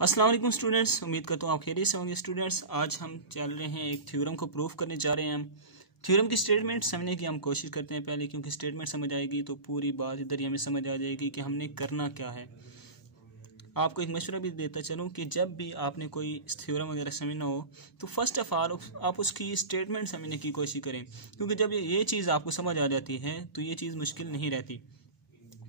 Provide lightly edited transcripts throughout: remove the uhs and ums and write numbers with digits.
अस्सलाम वालेकुम स्टूडेंट्स, उम्मीद करता हूँ आप खैरियत से होंगे। स्टूडेंट्स, आज हम चल रहे हैं एक थ्योरम को प्रूफ करने जा रहे हैं। हम थ्योरम की स्टेटमेंट समझने की हम कोशिश करते हैं पहले, क्योंकि स्टेटमेंट समझ आएगी तो पूरी बात इधर ही हमें समझ आ जाएगी कि हमने करना क्या है। आपको एक मशवरा भी देता चलूँ कि जब भी आपने कोई थ्योरम वगैरह समझना हो तो फर्स्ट ऑफ ऑल आप उसकी स्टेटमेंट समझने की कोशिश करें, क्योंकि जब ये चीज़ आपको समझ आ जाती है तो ये चीज़ मुश्किल नहीं रहती।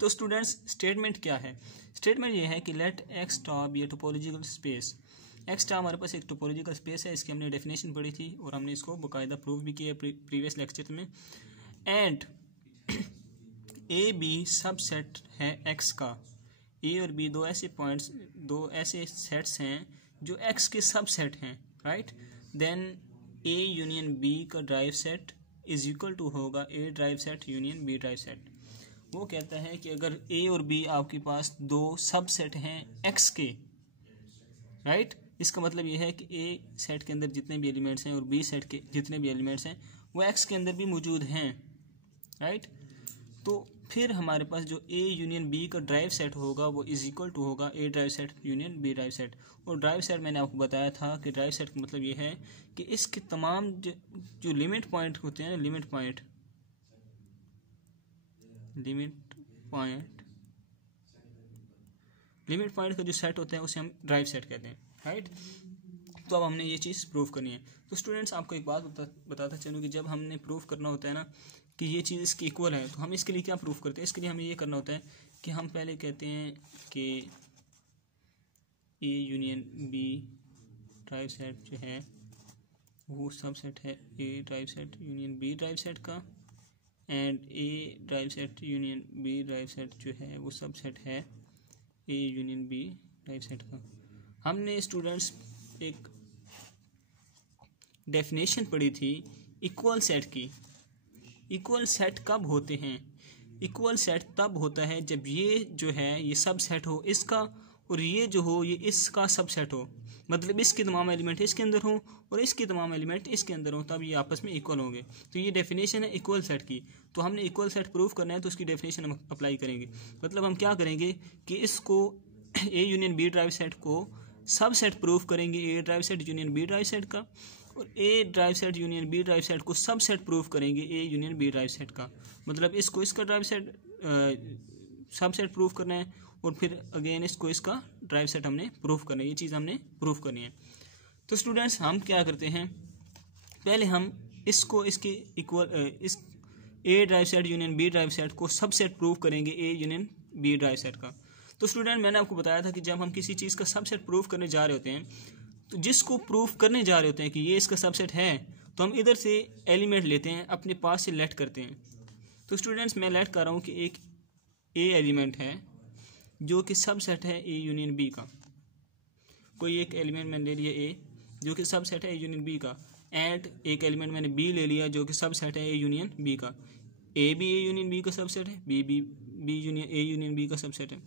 तो स्टूडेंट्स, स्टेटमेंट क्या है? स्टेटमेंट ये है कि let X star be a topological space. X star हमारे पास एक टोपोलॉजिकल स्पेस है, इसकी हमने डेफिनेशन पढ़ी थी और हमने इसको बाकायदा प्रूफ भी किया प्रीवियस लेक्चर में। एंड ए बी सब सेट है एक्स का। ए और बी दो ऐसे सेट्स हैं जो एक्स के सब सेट हैं, right. Then A union B का drive set is equal to होगा A drive set union B drive set. वो कहता है कि अगर ए और बी आपके पास दो सब सेट हैं एक्स के, राइट, इसका मतलब ये है कि ए सेट के अंदर जितने भी एलिमेंट्स हैं और बी सेट के जितने भी एलिमेंट्स हैं वो एक्स के अंदर भी मौजूद हैं, राइट। तो फिर हमारे पास जो ए यूनियन बी का ड्राइव सेट होगा वो इज इक्वल टू होगा A drive set union B drive set. और ड्राइव सेट मैंने आपको बताया था कि ड्राइव सेट का मतलब ये है कि इसके तमाम जो लिमिट पॉइंट होते हैं, लिमिट पॉइंट का जो सेट होता है उसे हम ड्राइव सेट कहते हैं, राइट। तो अब हमने ये चीज़ प्रूव करनी है। तो स्टूडेंट्स, आपको एक बात बताता चलूँ कि जब हमने प्रूव करना होता है ना कि ये चीज़ इसकी इक्वल है, तो हम इसके लिए क्या प्रूव करते हैं? इसके लिए हमें ये करना होता है कि हम पहले कहते हैं कि A union B drive set जो है वो सब सेट है A drive set union B drive set का, and A drive set union B drive set जो है वो सब सेट है A union B drive set का। हमने स्टूडेंट्स एक डेफिनेशन पढ़ी थी इक्वल सेट की। इक्वल सेट कब होते हैं? इक्वल सेट तब होता है जब ये जो है ये सब सेट हो इसका और ये जो हो ये इसका सब सेट हो, मतलब इसके तमाम एलिमेंट इसके अंदर हो और इसके तमाम एलिमेंट इसके अंदर हो, तब ये आपस में इक्वल होंगे। तो ये डेफिनेशन है इक्वल सेट की। तो हमने इक्वल सेट प्रूफ करना है तो उसकी डेफिनेशन हम अप्लाई करेंगे। मतलब हम क्या करेंगे कि इसको A union B drive set को सब सेट प्रूफ करेंगे A drive set union B drive set का, और A drive set union B drive set को सब सेट प्रूफ करेंगे A union B drive set का। मतलब इसको इसका derived set subset proof करना है और फिर अगेन इसको इसका ड्राइव सेट हमने प्रूफ करना है। ये चीज़ हमने प्रूफ करनी है। तो स्टूडेंट्स, हम क्या करते हैं, पहले हम इसको इसके इक्वल इस A drive set union B drive set को सब सेट प्रूफ करेंगे A union B drive set का। तो स्टूडेंट, मैंने आपको बताया था कि जब हम किसी चीज़ का सब सेट प्रूफ करने जा रहे होते हैं, तो जिसको प्रूफ करने जा रहे होते हैं कि ये इसका सबसेट है, तो हम इधर से एलिमेंट लेते हैं, अपने पास से लेट करते हैं। तो स्टूडेंट्स, मैं लेट कर रहा हूँ कि एक ए एलिमेंट है जो कि सबसेट है ए यूनियन बी का। कोई एक एलिमेंट मैंने ले लिया ए जो कि सबसेट है ए यूनियन बी का, एंड एक एलिमेंट मैंने बी ले लिया जो कि सबसेट है ए यूनियन बी का। ए भी ए यूनियन बी का सबसेट है, B union A union B का सबसेट है।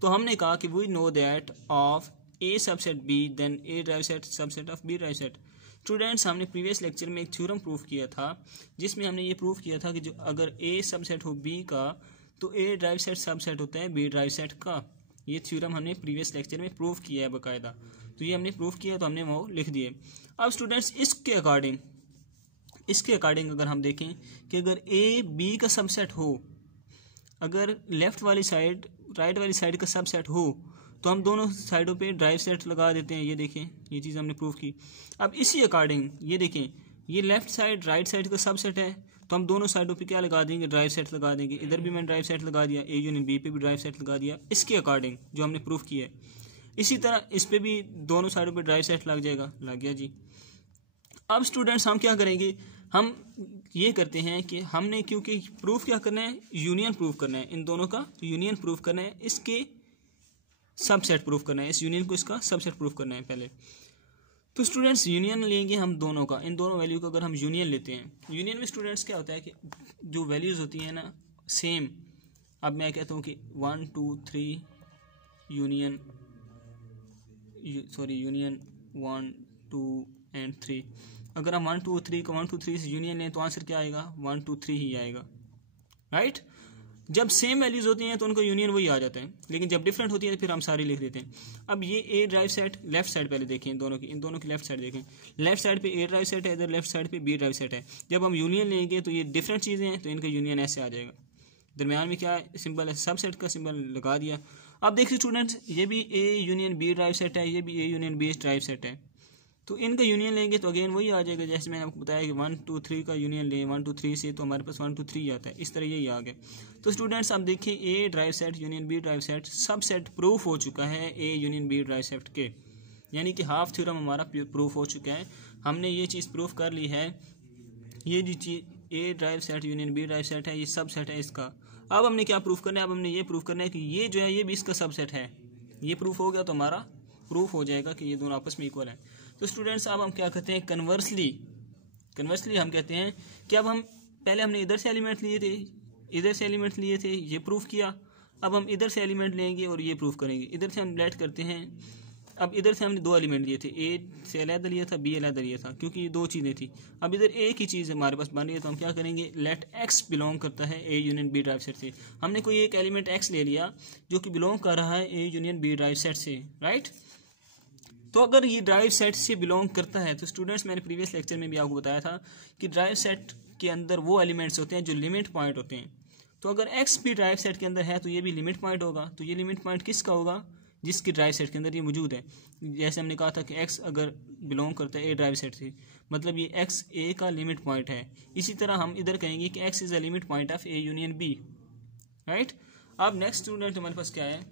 तो हमने कहा कि we know that of A subset B then A drive set subset of B drive set. Students, हमने प्रीवियस लेक्चर में एक थ्योरम प्रूफ किया था जिसमें हमने ये प्रूफ किया था कि जो अगर ए सबसेट हो बी का तो ए ड्राइव सेट सबसेट होता है बी ड्राइव सेट का। ये थ्योरम हमने प्रीवियस लेक्चर में प्रूफ किया है बाकायदा। तो ये हमने प्रूफ किया तो हमने वो लिख दिए। अब स्टूडेंट्स, इसके अकॉर्डिंग अगर हम देखें कि अगर ए बी का सबसेट हो, अगर लेफ्ट वाली साइड राइट वाली साइड का सबसेट हो, तो हम दोनों साइडों पे ड्राइव सेट लगा देते हैं। ये देखें, ये चीज़ हमने प्रूफ की। अब इसी अकॉर्डिंग ये देखें, ये लेफ्ट साइड राइट साइड का सबसेट है, तो हम दोनों साइडों पे क्या लगा देंगे? ड्राइव सेट लगा देंगे। इधर भी मैंने ड्राइव सेट लगा दिया, ए यूनियन बी पे भी ड्राइव सेट लगा दिया, इसके अकॉर्डिंग जो हमने प्रूफ किया है। इसी तरह इस पे भी दोनों साइडों पे ड्राइव सेट लग जाएगा, लग गया जी। अब स्टूडेंट्स, हम क्या करेंगे, हम ये करते हैं कि हमने क्योंकि प्रूफ क्या करना है, यूनियन प्रूफ करना है, इन दोनों का यूनियन प्रूफ करना है, इसके सबसेट प्रूफ करना है, इस यूनियन को इसका सबसेट प्रूफ करना है पहले। तो स्टूडेंट्स, यूनियन लेंगे हम दोनों का, इन दोनों वैल्यू का अगर हम यूनियन लेते हैं, यूनियन में स्टूडेंट्स क्या होता है कि जो वैल्यूज़ होती हैं ना सेम, अब मैं कहता हूँ कि 1 2 3 यूनियन 1 2 एंड 3। अगर हम 1 2 3 को 1 2 3 से यूनियन लें तो आंसर क्या आएगा? 1 2 3 ही आएगा, राइट। जब सेम वैल्यूज़ होती हैं तो उनका यूनियन वही आ जाता है, लेकिन जब डिफरेंट होती है तो फिर हम सारी लिख देते हैं। अब ये ए ड्राइव सेट लेफ्ट साइड पहले देखें, इन दोनों की लेफ्ट साइड देखें। लेफ्ट साइड पे ए ड्राइव सेट है, इधर लेफ्ट साइड पे बी ड्राइव सेट है। जब हम यूनियन लेंगे तो ये डिफरेंट चीज़ें हैं तो इनका यूनियन ऐसे आ जाएगा। दरम्यान में क्या सिंबल है, सब सेट का सिंबल लगा दिया। अब देखिए स्टूडेंट्स, ये भी A union B drive set है, ये भी A union B drive set है, तो इनका यूनियन लेंगे तो अगेन वही आ जाएगा। जैसे मैंने आपको बताया कि 1 2 3 का यूनियन लें 1 2 3 से, तो हमारे पास 1 2 3 आता है। इस तरह यही आ गया। तो स्टूडेंट्स आप देखिए, A drive set union B drive set subset proof हो चुका है A union B drive set के, यानी कि हाफ थ्योरम हमारा प्रूफ हो चुका है। हमने ये चीज़ प्रूफ कर ली है। ये जो चीज़ A drive set union B drive set है, ये सब सेट है इसका। अब हमने क्या प्रूफ करना है, अब हमने ये प्रूफ करना है कि ये जो है ये भी इसका सब सेट है। ये प्रूफ हो गया तो हमारा प्रूफ हो जाएगा कि ये दोनों आपस में इक्वल हैं। तो स्टूडेंट्स अब हम क्या कहते हैं, कन्वर्सली हम कहते हैं कि अब हम पहले हमने इधर से एलिमेंट लिए थे, इधर से एलिमेंट लिए थे, ये प्रूफ किया। अब हम इधर से एलिमेंट लेंगे और ये प्रूफ करेंगे। इधर से हम लेट करते हैं। अब इधर से हमने 2 एलिमेंट लिए थे, ए से अलग लिया था, बी अलग लिया था, क्योंकि ये 2 चीज़ें थी। अब इधर एक ही चीज़ हमारे पास बन रही है, तो हम क्या करेंगे, लेट एक्स बिलोंग करता है A union B drive set से। हमने कोई एक एलिमेंट एक्स ले लिया जो कि बिलोंग कर रहा है A union B drive set से, राइट। तो अगर ये ड्राइव सेट से बिलोंग करता है तो स्टूडेंट्स, मैंने प्रीवियस लेक्चर में भी आपको बताया था कि ड्राइव सेट के अंदर वो एलिमेंट्स होते हैं जो लिमिट पॉइंट होते हैं। तो अगर एक्स भी ड्राइव सेट के अंदर है तो ये भी लिमिट पॉइंट होगा। तो ये लिमिट पॉइंट किसका होगा, जिसकी ड्राइव सेट के अंदर ये मौजूद है। जैसे हमने कहा था कि एक्स अगर बिलोंग करता है ए ड्राइव सेट से, मतलब ये एक्स ए का लिमिट पॉइंट है। इसी तरह हम इधर कहेंगे कि x is a limit point of A union B, right. अब नेक्स्ट स्टूडेंट हमारे पास क्या है,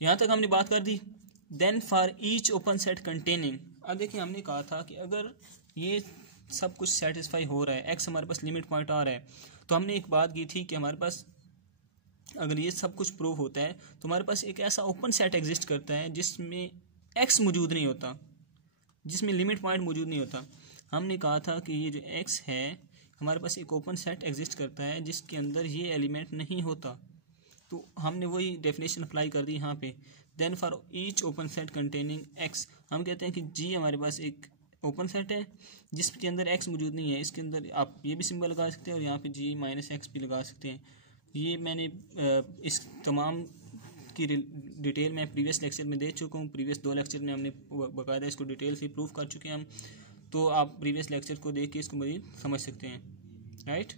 यहाँ तक हमने बात कर दी। Then for each open set containing, अब देखिए हमने कहा था कि अगर ये सब कुछ सेटिस्फाई हो रहा है, एक्स हमारे पास लिमिट पॉइंट आ रहा है, तो हमने एक बात की थी कि हमारे पास अगर ये सब कुछ प्रूव होता है तो हमारे पास एक ऐसा ओपन सेट एग्जिस्ट करता है जिसमें एक्स मौजूद नहीं होता, जिसमें लिमिट पॉइंट मौजूद नहीं होता। हमने कहा था कि ये जो एक्स है हमारे पास एक ओपन सेट एग्जिस्ट करता है जिसके अंदर ये एलिमेंट नहीं होता। तो हमने वही डेफिनेशन अप्लाई कर दी यहाँ पे। Then for each open set containing X, हम कहते हैं कि जी हमारे पास एक ओपन सेट है जिसके अंदर एक्स मौजूद नहीं है। इसके अंदर आप ये भी सिंबल लगा सकते हैं और यहाँ पे जी माइनस एक्स भी लगा सकते हैं। ये मैंने इस तमाम की डिटेल मैं प्रीवियस लेक्चर में दे चुका हूँ। प्रीवियस 2 लेक्चर में हमने बाकायदा इसको डिटेल से प्रूफ कर चुके हैं हम, तो आप प्रीवियस लेक्चर को देख के इसको मज़ीद समझ सकते हैं, राइट।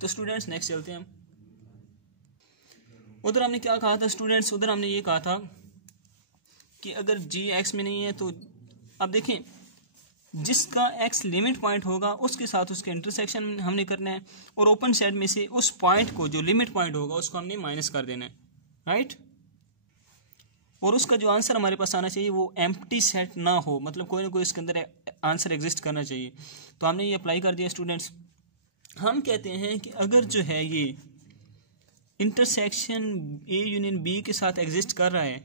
तो स्टूडेंट्स नेक्स्ट चलते हैं हम। उधर हमने क्या कहा था स्टूडेंट्स, उधर हमने ये कहा था कि अगर जी एक्स में नहीं है तो अब देखें, जिसका एक्स लिमिट पॉइंट होगा उसके साथ उसके इंटरसेक्शन हमने करना है, और ओपन सेट में से उस पॉइंट को जो लिमिट पॉइंट होगा उसको हमने माइनस कर देना है, राइट। और उसका जो आंसर हमारे पास आना चाहिए वो एम्प्टी सेट ना हो, मतलब कोई ना कोई इसके अंदर आंसर एग्जिस्ट करना चाहिए। तो हमने ये अप्लाई कर दिया स्टूडेंट्स। हम कहते हैं कि अगर जो है ये इंटरसेक्शन ए यूनियन बी के साथ एग्जिस्ट कर रहा है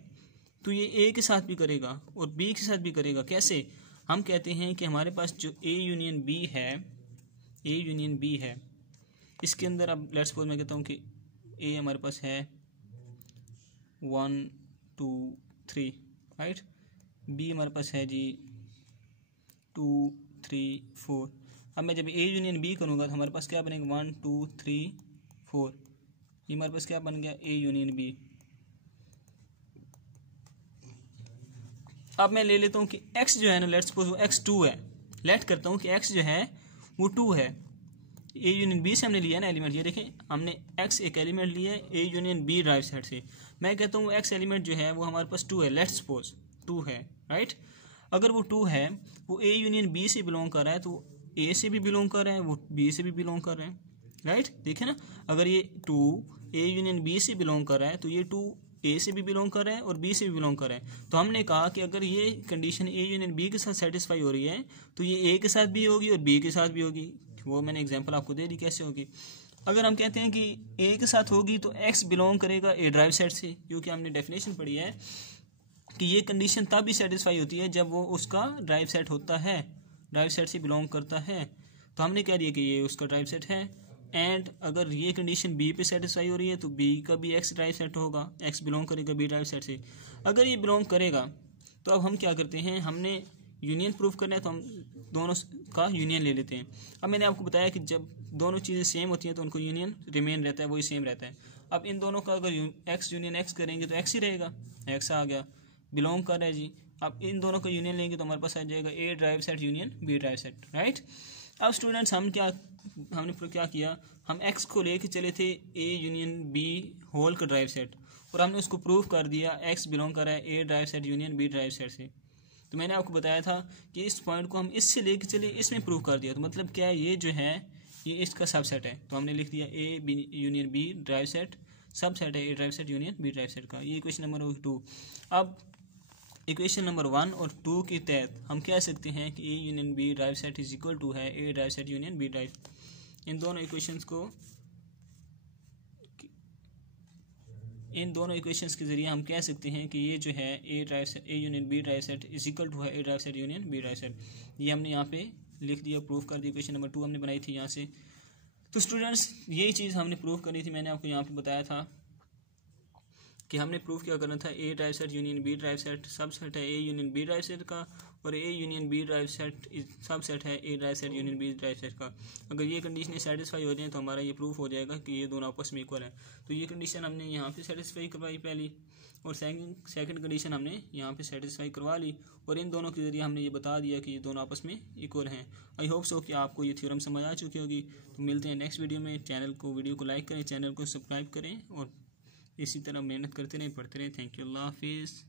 तो ये ए के साथ भी करेगा और बी के साथ भी करेगा। कैसे, हम कहते हैं कि हमारे पास जो ए यूनियन बी है, ए यूनियन बी है, इसके अंदर अब लेट्स सपोज मैं कहता हूँ कि ए हमारे पास है 1 2 3, राइट। बी हमारे पास है जी 2 3 4। अब मैं जब ए यूनियन बी करूँगा तो हमारे पास क्या बनेगा 1 2 3 4। ये हमारे पास क्या बन गया, ए यूनियन बी। अब मैं ले लेता हूँ कि x जो है ना, लेट्स सपोज वो x 2 है। लेट करता हूँ कि x जो है वो 2 है। ए यूनियन बी से हमने लिया ना एलिमेंट, ये देखें हमने x एक एलिमेंट लिया है A union B drive set से। मैं कहता हूँ x एलिमेंट जो है वो हमारे पास 2 है, लेट्स सपोज 2 है, राइट। अगर वो 2 है, वो ए यूनियन बी से बिलोंग कर रहा है, तो ए से भी बिलोंग कर रहा है, वो बी से भी बिलोंग कर रहे हैं, राइट। देखें ना, अगर ये 2 ए यूनियन बी से बिलोंग कर रहा है तो ये 2 ए से भी बिलोंग कर रहे हैं और बी से भी बिलोंग कर रहे हैं। तो हमने कहा कि अगर ये कंडीशन ए यूनियन बी के साथ सेटिस्फाई हो रही है तो ये ए के साथ भी होगी और बी के साथ भी होगी। वो मैंने एग्जांपल आपको दे दी कैसे होगी। अगर हम कहते हैं कि ए के साथ होगी तो एक्स बिलोंग करेगा ए ड्राइव सेट से, क्योंकि हमने डेफिनेशन पढ़ी है कि ये कंडीशन तब भी सेटिस्फाई होती है जब वो उसका ड्राइव सेट होता है, ड्राइव सेट से बिलोंग करता है। तो हमने कह दिया कि ये उसका ड्राइव सेट है। एंड अगर ये कंडीशन बी पे सेटिस्फाई हो रही है तो बी का भी एक्स ड्राइव सेट होगा, एक्स बिलोंग करेगा बी ड्राइव सेट से। अगर ये बिलोंग करेगा तो अब हम क्या करते हैं, हमने यूनियन प्रूफ करना है तो हम दोनों का यूनियन ले लेते हैं। अब मैंने आपको बताया कि जब दोनों चीज़ें सेम होती हैं तो उनको यूनियन रिमेन रहता है, वही सेम रहता है। अब इन दोनों का अगर एक्स यूनियन एक्स करेंगे तो एक्स ही रहेगा, एक्स आ गया, बिलोंग कर रहा है जी। अब इन दोनों का यूनियन लेंगे तो हमारे पास आ जाएगा A drive set union B drive set, right. अब स्टूडेंट्स हमने क्या किया, हम एक्स को लेके चले थे ए यूनियन बी होल का ड्राइव सेट, और हमने उसको प्रूव कर दिया एक्स बिलोंग कर रहा है A drive set union B drive set से। तो मैंने आपको बताया था कि इस पॉइंट को हम इससे लेके चले, इसमें प्रूव कर दिया, तो मतलब क्या है, ये जो है ये इसका सबसेट है। तो हमने लिख दिया A B union B drive set subset है A drive set union B drive set का। ये इक्वेशन नंबर 2। अब इक्वेशन नंबर 1 और 2 के तहत हम कह सकते हैं कि A union B drive set is equal to है A drive set union B derived. इन दोनों इक्वेशंस के जरिए हम कह सकते हैं कि ये जो है A union B drive set is equal to है A drive set union B drive set. ये हमने यहाँ पे लिख दिया, प्रूफ कर दिया। इक्वेशन नंबर 2 हमने बनाई थी यहाँ से। तो स्टूडेंट्स यही चीज़ हमने प्रूफ करी थी, मैंने आपको यहाँ पे बताया था कि हमने प्रूफ क्या करना था, A drive set union B drive set subset है A union B drive set का, और A union B drive set subset है A drive set union B drive set का। अगर ये कंडीशन सेटिस्फाई हो जाए तो हमारा ये प्रूफ हो जाएगा कि ये दोनों आपस में इक्वल है। तो ये कंडीशन हमने यहाँ पे सेटिस्फाई करवाई पहली, और सेकंड कंडीशन हमने यहाँ पे सेटिस्फाई करवा ली, और इन दोनों के जरिए हमने ये बता दिया कि ये दोनों आपस में इक्वल हैं। आई होप सो कि आपको ये थ्योरम समझ आ चुकी होगी। तो मिलते हैं नेक्स्ट वीडियो में। वीडियो को लाइक करें, चैनल को सब्सक्राइब करें, और इसी तरह मेहनत करते रहें, पढ़ते रहें। थैंक यू, अल्लाह हाफिज़।